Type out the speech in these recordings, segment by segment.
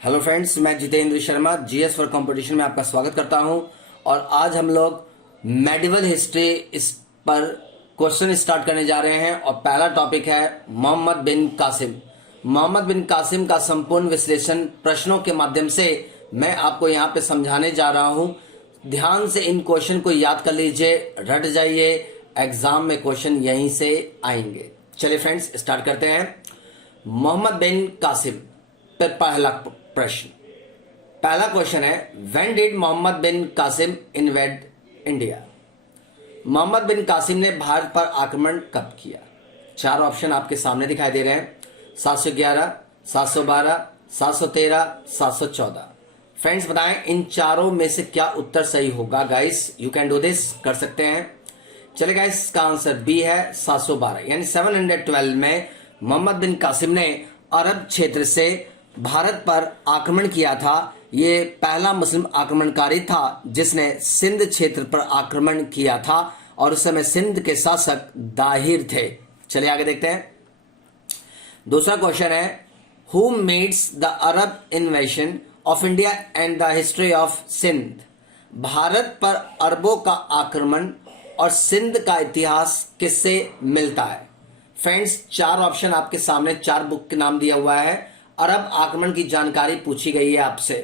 Hello friends, मैं Jitendra Sharma GS for competition में आपका स्वागत करता हूं। और आज हम लोग मेडिवल हिस्ट्री इस पर क्वेश्चन स्टार्ट करने जा रहे हैं। और पहला टॉपिक है मोहम्मद बिन कासिम। मोहम्मद बिन कासिम का संपूर्ण विश्लेषण प्रश्नों के माध्यम से मैं आपको यहाँ पे समझाने जा रहा हूँ। ध्यान से इन क्वेश्चन को याद कर लीजिए, रट जाइए, एग्जाम में क्वेश्चन यहीं से आएंगे। चलिए फ्रेंड्स, स्टार्ट करते हैं। मोहम्मद बिन कासिम पर पहला प्रश्न, पहला क्वेश्चन है, when did Mohammad bin Qasim invade India? Mohammad bin Qasim ने भारत पर आक्रमण कब किया? चार ऑप्शन आपके सामने दिखाई दे रहे हैं, 711, 712, 713, 714। फ्रेंड्स बताएं इन चारों में से क्या उत्तर सही होगा। Guys you can do this, कर सकते हैं। चले गाइस, इसका आंसर बी है 712, यानी 712 में मोहम्मद बिन कासिम ने अरब क्षेत्र से भारत पर आक्रमण किया था। ये पहला मुस्लिम आक्रमणकारी था जिसने सिंध क्षेत्र पर आक्रमण किया था और उस समय सिंध के शासक दाहिर थे। चलिए आगे देखते हैं। दूसरा क्वेश्चन है, who made the Arab invasion of India and the history of Sindh? Bharat पर अरबों का आक्रमण और सिंध का इतिहास किससे मिलता है? फ्रेंड्स चार ऑप्शन आपके सामने, चार बुक के नाम दिया हुआ है। अरब आक्रमण की जानकारी पूछी गई है आपसे।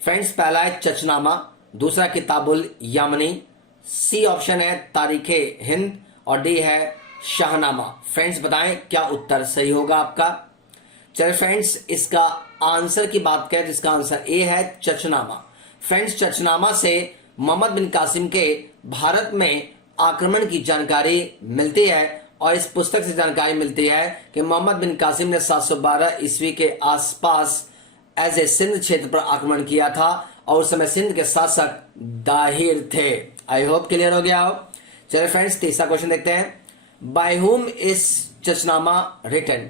फ्रेंड्स पहला है चचनामा, दूसरा किताबुल यामनी, सी ऑप्शन है तारीखे हिंद और डी है शाहनामा। फ्रेंड्स बताएं क्या उत्तर सही होगा आपका। चलिए फ्रेंड्स, इसका आंसर की बात करें तो इसका आंसर ए है चचनामा। फ्रेंड्स चचनामा से मोहम्मद बिन कासिम के भारत में आक्रमण की जानकारी मिलती है और इस पुस्तक से जानकारी मिलती है कि मोहम्मद बिन कासिम ने 712 ईस्वी के आसपास एज ए सिंध क्षेत्र पर आक्रमण किया था और उस समय सिंध के शासक दाहिर थे। आई होप क्लियर हो गया हो। चलिए फ्रेंड्स तीसरा क्वेश्चन देखते हैं, by whom is Chachnama written?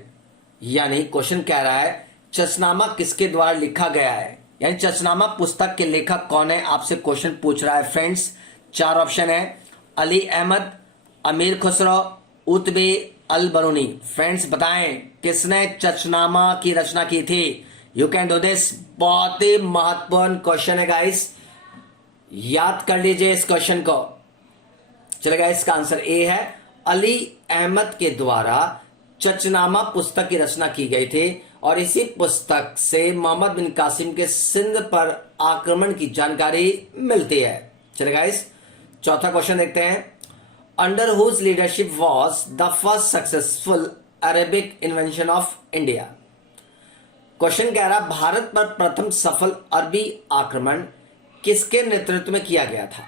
यानी क्वेश्चन कह रहा है चचनामा किसके द्वारा लिखा गया है, यानी चचनामा पुस्तक के लेखक कौन है, आपसे क्वेश्चन पूछ रहा है। फ्रेंड्स चार ऑप्शन है, अली अहमद, अमीर खुसरो, उत्बे अल बरूनी। फ्रेंड्स बताएं किसने चचनामा की रचना की थी। यू कैन डू दिस, बहुत ही महत्वपूर्ण क्वेश्चन है गाइस, याद कर लीजिए इस क्वेश्चन को। चलेगा, इसका आंसर ए है, अली अहमद के द्वारा चचनामा पुस्तक की रचना की गई थी और इसी पुस्तक से मोहम्मद बिन कासिम के सिंध पर आक्रमण की जानकारी मिलती है। चलेगा, इस चौथा क्वेश्चन देखते हैं, under whose leadership was the first successful Arabic invention of India? Question कह रहा भारत पर प्रथम सफल अरबी आक्रमण किसके नेतृत्व में किया गया था?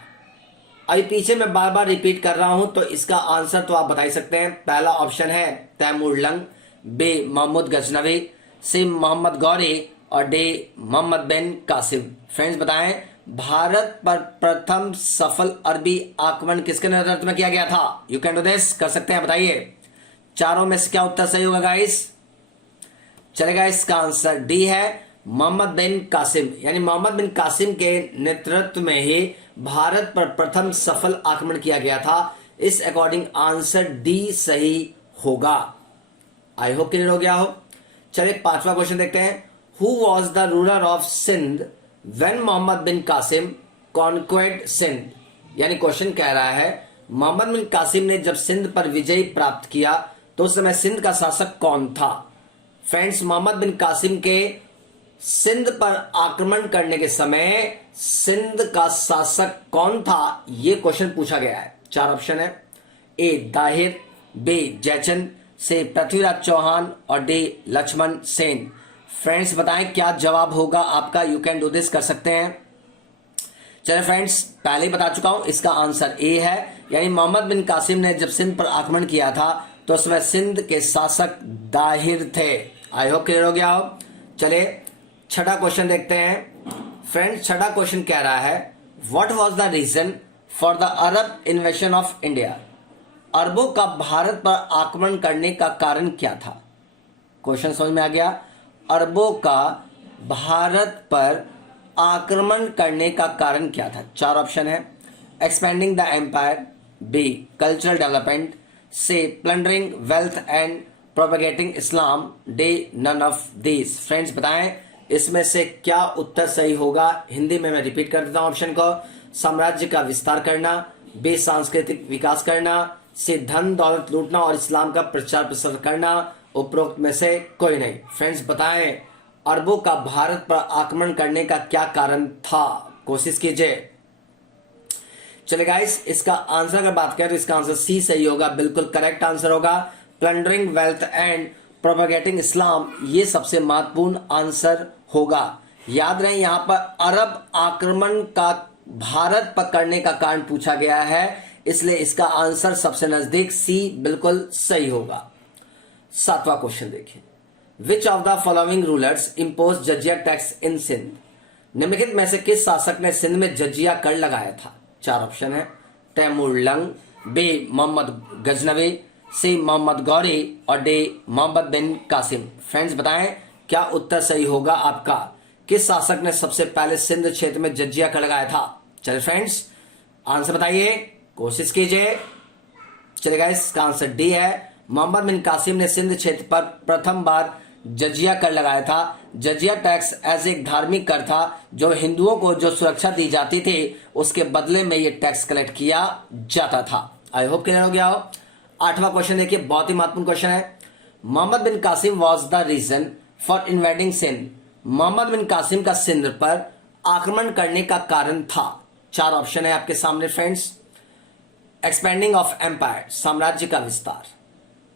अभी पीछे मैं बार बार रिपीट कर रहा हूं तो इसका आंसर तो आप बता ही सकते हैं। पहला ऑप्शन है तैमूर लंग, बी महमूद गजनवी, सी मोहम्मद गौरी और डी मोहम्मद बिन कासिम। फ्रेंड्स बताएं भारत पर प्रथम सफल अरबी आक्रमण किसके नेतृत्व में किया गया था? यू कैन डू दिस, कर सकते हैं, बताइए चारों में से क्या उत्तर सही होगा गाइस। चलेगा, इसका आंसर डी है मोहम्मद बिन कासिम, यानी मोहम्मद बिन कासिम के नेतृत्व में ही भारत पर प्रथम सफल आक्रमण किया गया था। इस अकॉर्डिंग आंसर डी सही होगा। आई होप क्लियर हो गया हो। चलिए पांचवा क्वेश्चन देखते हैं, who was the ruler of Sindh When Mohammad bin Qasim conquered Sindh? यानी क्वेश्चन कह रहा है मोहम्मद बिन कासिम ने जब सिंध पर विजय प्राप्त किया तो उस समय सिंध का शासक कौन था? फ्रेंड्स मोहम्मद बिन कासिम के सिंध पर आक्रमण करने के समय सिंध का शासक कौन था, यह क्वेश्चन पूछा गया है। चार ऑप्शन है, ए दाहिर, बी जयचंद, सी पृथ्वीराज चौहान और डी लक्ष्मण सेन। फ्रेंड्स बताएं क्या जवाब होगा आपका। यू कैन डू दिस, कर सकते हैं। चलिए फ्रेंड्स पहले ही बता चुका हूं, इसका आंसर ए है, यानी मोहम्मद बिन कासिम ने जब सिंध पर आक्रमण किया था तो उसमें सिंध के शासक दाहिर थे। आई होप क्लियर हो गया हो। चलिए छठा क्वेश्चन देखते हैं। फ्रेंड्स छठा क्वेश्चन कह रहा है, what was the reason for the Arab invasion of India? अरबों का भारत पर आक्रमण करने का कारण क्या था? क्वेश्चन समझ में आ गया। अरबों का भारत पर आक्रमण करने का कारण क्या था? चार ऑप्शन है, expanding the empire, B cultural development, C plundering wealth and propagating Islam, D none of these. Friends बताएं इसमें से क्या उत्तर सही होगा? हिंदी में मैं रिपीट कर देता हूं ऑप्शन को। साम्राज्य का विस्तार करना, बी सांस्कृतिक विकास करना, सी धन दौलत लूटना और इस्लाम का प्रचार प्रसार करना। उपरोक्त में से कोई नहीं। फ्रेंड्स बताएं, अरबों का भारत पर आक्रमण करने का क्या कारण था? कोशिश कीजिए। चलिए गाइस, इसका आंसर अगर बात करें तो इसका आंसर सी सही होगा, बिल्कुल करेक्ट आंसर होगा। प्लंडरिंग वेल्थ एंड प्रोपेगेटिंग इस्लाम, ये सबसे महत्वपूर्ण आंसर होगा। याद रहे यहां पर अरब आक्रमण का भारत पर करने का कारण पूछा गया है, इसलिए इसका आंसर सबसे नजदीक सी बिल्कुल सही होगा। 7वां क्वेश्चन देखिए, which of the following rulers impose jizya tax in Sindh? निम्नलिखित में से किस शासक ने सिंध में जजिया कर लगाया था? 4 ऑप्शन है, तैमूर लंग, बी मोहम्मद गजनवी, सी मोहम्मद गौरी और डी मोहम्मद बिन कासिम। फ्रेंड्स बताएं क्या उत्तर सही होगा आपका? किस शासक ने सबसे पहले सिंध क्षेत्र में जजिया कर लगाया था? चलिए फ्रेंड्स आंसर बताइए, कोशिश कीजिए। चलेगा, इसका आंसर डी है। मोहम्मद बिन कासिम ने सिंध क्षेत्र पर प्रथम बार जजिया कर लगाया था। जजिया टैक्स ऐसे एक धार्मिक कर था जो हिंदुओं को जो सुरक्षा दी जाती थी उसके बदले में ये टैक्स कलेक्ट किया जाता था। आई होप क्लियर हो गया हो। 8वां क्वेश्चन देखिए, बहुत ही महत्वपूर्ण क्वेश्चन है। Mohammad bin Qasim was the reason for invading Sindh. Mohammad bin Qasim का सिंध पर आक्रमण करने का कारण था। 4 ऑप्शन है आपके सामने फ्रेंड्स। एक्सपेंडिंग ऑफ एम्पायर, साम्राज्य का विस्तार,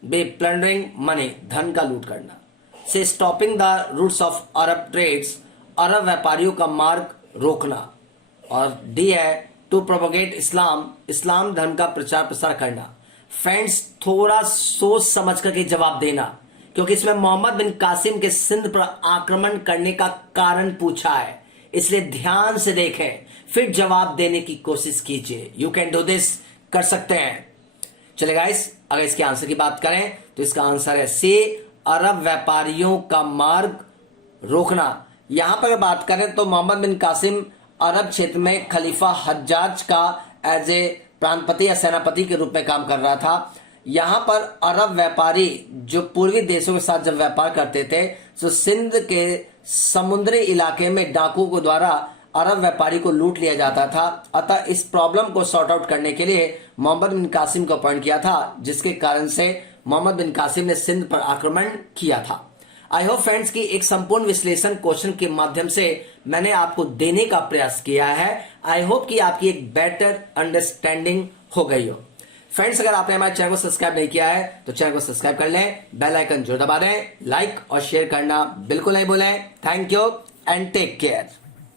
बी प्लंडरिंग मनी, धन का लूट करना, से stopping the routes of Arab trades, अरब व्यापारियों का मार्ग रोकना, और डी है टू प्रोपोगेट इस्लाम, इस्लाम धर्म का प्रचार प्रसार करना। फ्रेंड्स थोड़ा सोच समझ करके जवाब देना, क्योंकि इसमें मोहम्मद बिन कासिम के सिंध पर आक्रमण करने का कारण पूछा है, इसलिए ध्यान से देखें फिर जवाब देने की कोशिश कीजिए। यू कैन डू दिस, कर सकते हैं। चलिए गाइस, अगर इसके आंसर की बात करें तो इसका आंसर है सी, अरब व्यापारियों का मार्ग रोकना। यहां पर बात करें तो मोहम्मद बिन कासिम अरब क्षेत्र में खलीफा हज्जाज का एज ए प्रांतपति या सेनापति के रूप में काम कर रहा था। यहां पर अरब व्यापारी जो पूर्वी देशों के साथ जब व्यापार करते थे तो सिंध के समुद्री इलाके में डाकुओं के द्वारा अरब व्यापारी को लूट लिया जाता था। अतः इस प्रॉब्लम को सॉर्ट आउट करने के लिए मोहम्मद बिन कासिम को अपॉइंट किया था, जिसके कारण से मोहम्मद बिन कासिम ने सिंध पर आक्रमण किया था। आई होप फ्रेंड्स की एक संपूर्ण विश्लेषण क्वेश्चन के माध्यम से मैंने आपको देने का प्रयास किया है। आई होप कि आपकी एक बेटर अंडरस्टैंडिंग हो गई हो। फ्रेंड्स अगर आपने हमारे चैनल को सब्सक्राइब नहीं किया है तो चैनल को सब्सक्राइब कर लें, बेल आइकन जरूर दबा दें, लाइक और शेयर करना बिल्कुल नहीं भूलें। Thank you and take care.